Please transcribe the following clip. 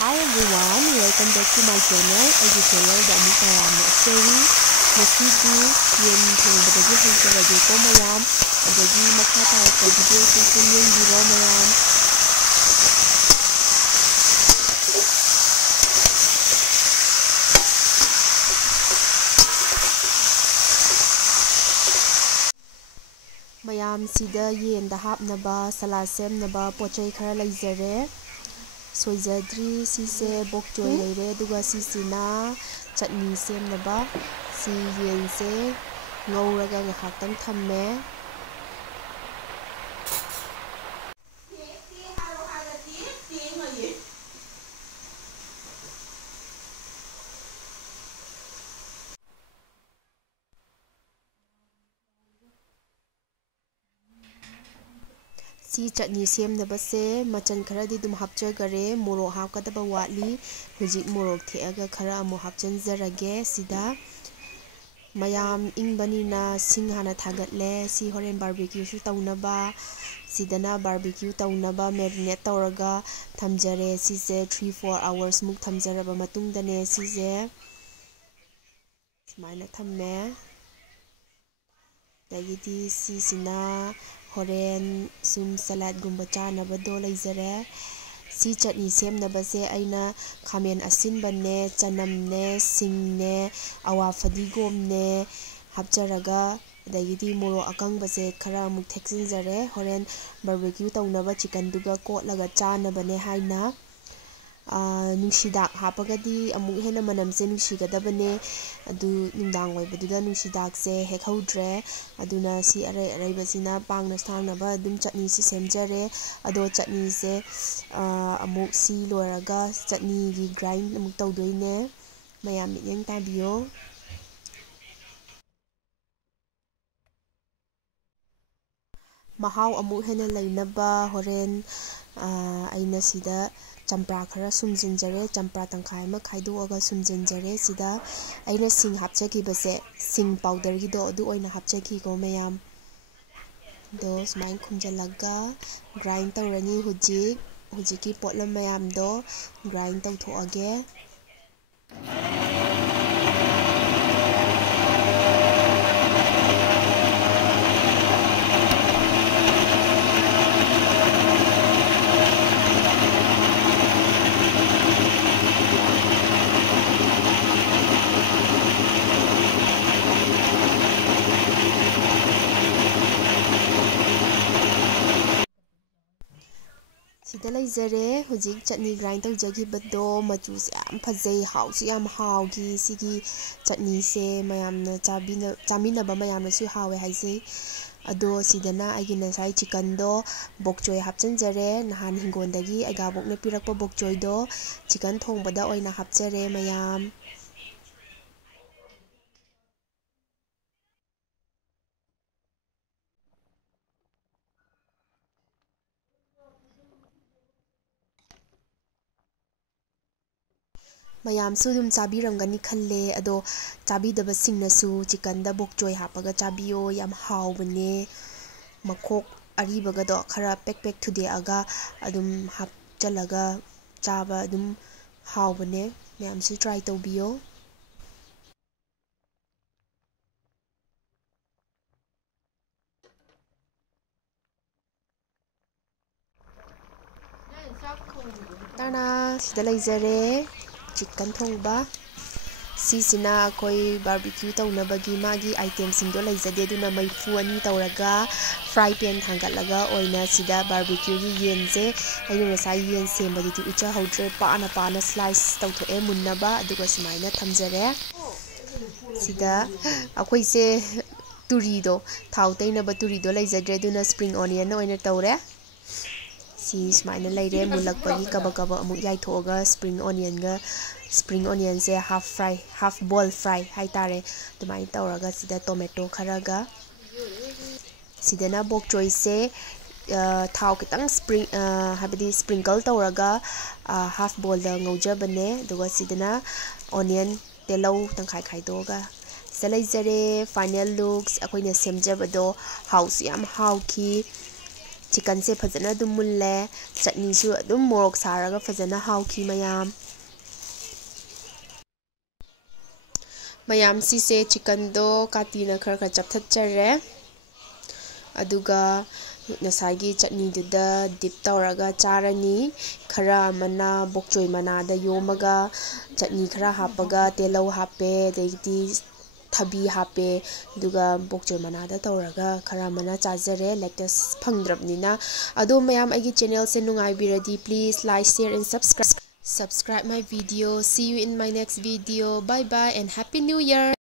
Hi everyone, welcome back to my channel. Aigi channel da amuk tayamna story. Masidi yen thongdagi haujarage ko mayam adagi makha tarikta video sin yengiro mayam. Mayam sida yen da hapnaba salad semnaba pochai khara leizare. Soijadri sise bokjoy leire duga sisina chutney semnaba si yense ngauraga ngahaktan thamme. Si chutney semnabase machan kharadi dum hapchagare morok hapkadaba watli hujik morok theaga khara amu hapchanjarage sida mayam ingbanina sing hana thagatle si horen barbecue shu tawnaba sidana barbecue tawnaba marinate tawraga thamjare sise 3-4 hours muk thamjaraba matungdane sise smaina thamme dagiti sisina horen sum salad gumba chanaba do leizare. Si chutney semnabase aina khamen asinbane chanamne singne awa fadigomne hapcharaga dagiti moro akangbase khara muk theksinjare horen barbecue tawnaba chicken duga kotlaga chanabane haina nungsidak hapagadi amuk hena manamse nungsigadabane adu nungdang oibaduda nungsidakse hekhaudre aduna si araibasina pangna sangnaba adum chutney se semjare ado chutney se amuk si loraga chutney gi grind amuk tawdoine mayam mityeng tabiyo. Mahau amuk hena lainaba horen aina sida champra khara sumjinjare champra tangkhai ama khaidoga sumjinjare sida aina sing hapchakibase sing powder gi do adu oina hapchaki ko mayam do smain khumjalaga grind tawrani hujiki potlam mayam do grind tawthoage. Sida leizare hujik chutney grind tawjagibado machu se yam phajai hausu yam haugi sigi chutney se mayamna chaminaba mayamna su hawe haise ado sidana agina sai chicken do bokchoy hapchanjare nahan hingondagi aga bokna pirakpa bokchoy do chicken thongbada oina hapchare mayam. Mayam su dum chabiramgani khalle ado chabidaba singnasu chicken da bokchoy hapaga chabiyo yam haubane makhok aribaga do khara pek thude aga adum hapchalaga chaba adum haubane mayam su try tawbiyo. Tana sida leizare chicken thongba sisina koi barbecue tawnabagi magi item singdo leizade duna maifu ani tawraga fry pan thangalaga oina sida barbecue gi yense ayu ngasai yen sembadi ti ucha haudre pana slice tawthoe munnaba aduga smaina thamjare sida akhoi se turido thau tainaba turido leizadre duna spring onion oina tawre si smaina leire mulakpagi kaba amuk yaithoga spring onion se half boil fry haitare dumai tawraga sida tomato kharaga sidana bokchoy se thau kitang spring habidi sprinkle tawraga half boil da ngaujabane duga sidana onion telau tangkhai khaidoga seleizare final looks akoina semjabado house yam hauki चिकनसे फजना अदुम मुल्ले चटनीसु अदुम मोरक सारगा फजना हाउखी मयाम सिसे चिकन दो काटीना खर चपथचरे अदुगा नसागी चटनी दुदा डिप तौरगा चारनी खरा मना बोक्चोय मनादा योमगा चटनी खरा हापगा तेलौ हापे देगी थबी हापे दुगा बोक्चोय मनादा तौरगा खरा मना चाजरे लेटेस्ट फंगद्रबनिना अदो मयाम आगी चैनल से नुंगाई बिरदी please like share and subscribe my video. See you in my next video. Bye bye and happy new year.